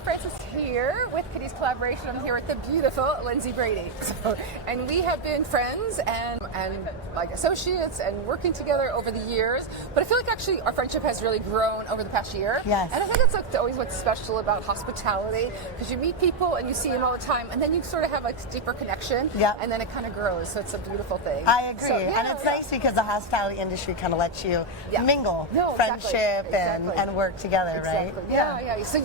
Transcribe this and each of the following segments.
Francis here with Cadiz Collaboration. I'm here with the beautiful Lyndsay Brady. And we have been friends and like associates and working together over the years. But I feel like actually our friendship has really grown over the past year. Yes. And I think that's like always what's special about hospitality, because you meet people and you see them all the time, and then you sort of have like a deeper connection. Yeah. And then it kind of grows. So it's a beautiful thing. I agree. So, and it's nice because the hospitality industry kind of lets you mingle, friendship, and work together, right? Yeah. So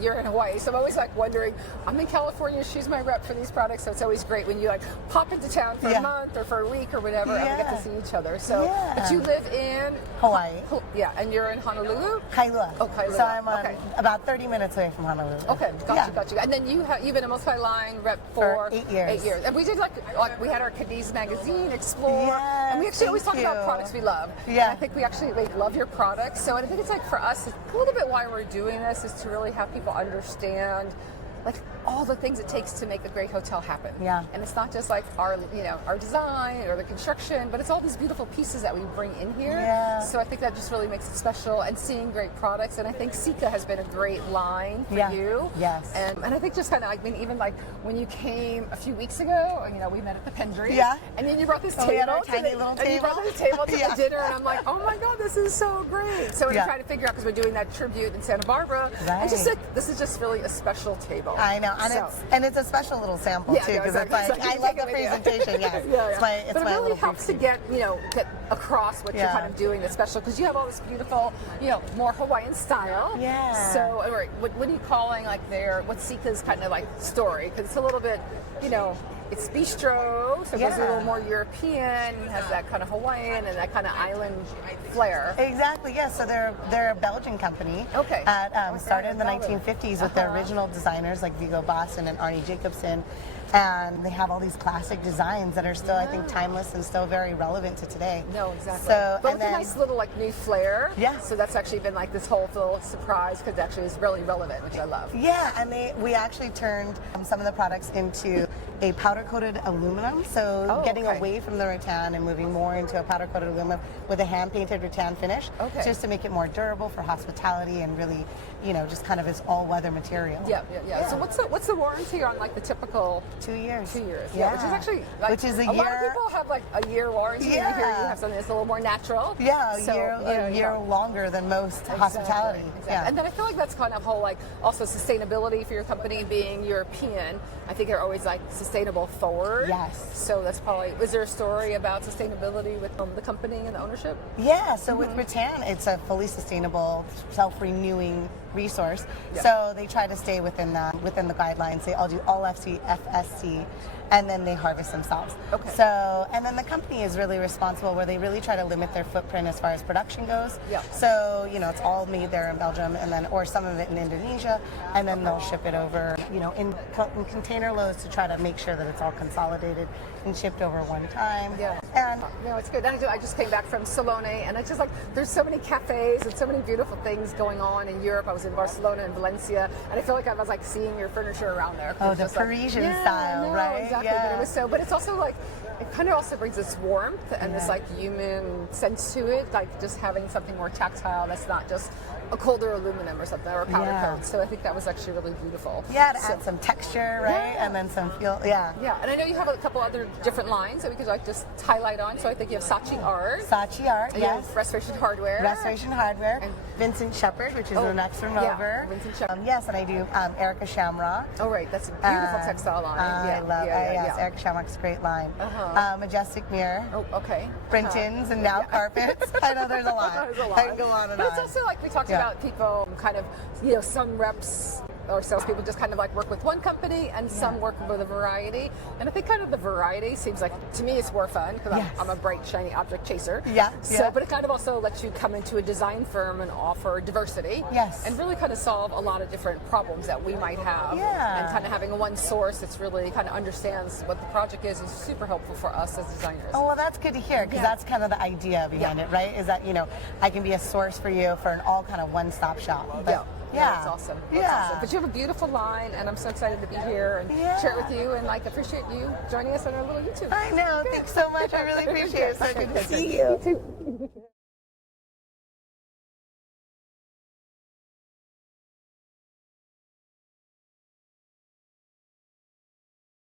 you're in Hawaii. So I'm always like wondering, I'm in California, she's my rep for these products, so it's always great when you like pop into town for a month or for a week or whatever, and we get to see each other. So, but you live in Hawaii. And you're in Honolulu? Kailua. Oh, Kailua. So I'm about 30 minutes away from Honolulu. Okay, got you. And then you've been a multi-line rep for 8 years. 8 years. And we did like we had our Cadiz magazine, Explore, and we actually always talk about products we love. And I think we actually love your products. So I think it's like for us, a little bit why we're doing this is to really have people understand like all the things it takes to make a great hotel happen. Yeah. And it's not just like our design or the construction, but it's all these beautiful pieces that we bring in here. Yeah. So I think that just really makes it special, and seeing great products. And I think Sika has been a great line for you. Yes. And I think just kind of, even like when you came a few weeks ago, we met at the Pendry. Yeah. And then you brought this We table. had our tiny little table. And you brought this table to the dinner, and I'm like, oh my God, this is so great. So we're trying to figure out, because we're doing that tribute in Santa Barbara. Right. And just like, this is just really a special table. I know. And it's a special little sample too, because it's like, I love the presentation. Yes. It's but my it really little helps to get across what you're kind of doing that's special, because you have all this beautiful, more Hawaiian style. Yeah. So, all right, what are you calling like what's Sika's kind of like story? Because it's a little bit, it's bistro, so it goes a little more European, has that kind of Hawaiian and that kind of island flair. Exactly, yes. So they're a Belgian company. Okay. Started in the 1950s with their original designers like Viggo Boston and Arnie Jacobson. And they have all these classic designs that are still, I think, timeless and still very relevant to today. No, exactly. So, but with a nice little new flair. Yeah. So that's actually been like this whole little surprise, because it actually is really relevant, which I love. Yeah, and we actually turned some of the products into a powder-coated aluminum. So getting away from the rattan and moving more into a powder-coated aluminum with a hand-painted rattan finish, just to make it more durable for hospitality and really, just kind of as all-weather material. Yeah. So what's the warranty on like the typical? 2 years. 2 years. Yeah. Which is actually a year. lot of people have like a year warranty. Yeah. And here you have something that's a little more natural. Yeah, a year longer than most hospitality. Exactly. Yeah. And then I feel like that's kind of whole also sustainability for your company being European. I think they're always like sustainable forward. Yes. So that's probably, was there a story about sustainability with the company and the ownership? Yeah, so with rattan, it's a fully sustainable, self-renewing resource. Yeah. So they try to stay within the guidelines. They all do all FSC, and then they harvest themselves. Okay. So, and then the company is really responsible, where they really try to limit their footprint as far as production goes. Yeah. So, it's all made there in Belgium, and then, or some of it in Indonesia, and then they'll ship it over, in container loads to try to make sure that it's all consolidated and shipped over one time. Yeah. And no, it's good. I just came back from Salone, and it's just like there's so many cafes and so many beautiful things going on in Europe. I was in Barcelona and Valencia, and I feel like I was like seeing your furniture around there. Oh, the Parisian style, right? Exactly. Yeah. But it's also like, it kind of also brings this warmth and this like human sense to it, like just having something more tactile that's not just a colder aluminum or something, or a powder coat. So I think that was actually really beautiful. Yeah, to add some texture, right? And then some feel, Yeah, and I know you have a couple other different lines that we could like just highlight on. So I think you have Saachi Art. Saachi Art, yes. Restoration Hardware. Restoration Hardware. And Vincent Sheppard, which is the next one over. Vincent Sheppard. Yes, and I do Erica Shamrock. Oh, right. That's a beautiful textile line. I love it. Erica Shamrock's a great line. Majestic Mirror. Oh, okay. Printins and now carpets. I know there's a lot. There's a lot. I can go on and But it's also like we talked about people kind of, some reps or salespeople just kind of like work with one company, and some work with a variety. And I think kind of the variety seems like, to me, it's more fun, because I'm a bright, shiny object chaser. But it kind of also lets you come into a design firm and offer diversity. Yes. And really kind of solve a lot of different problems that we might have. Yeah. And kind of having one source that's really kind of understands what the project is super helpful for us as designers. Oh, well, that's good to hear, because that's kind of the idea behind it, right? Is that, I can be a source for you for an all kind of one-stop shop. But, that's awesome. That's awesome. But you have a beautiful line, and I'm so excited to be here and share it with you, and appreciate you joining us on our little YouTube. I know. Thanks so much. I really appreciate it. So good to see you. You too.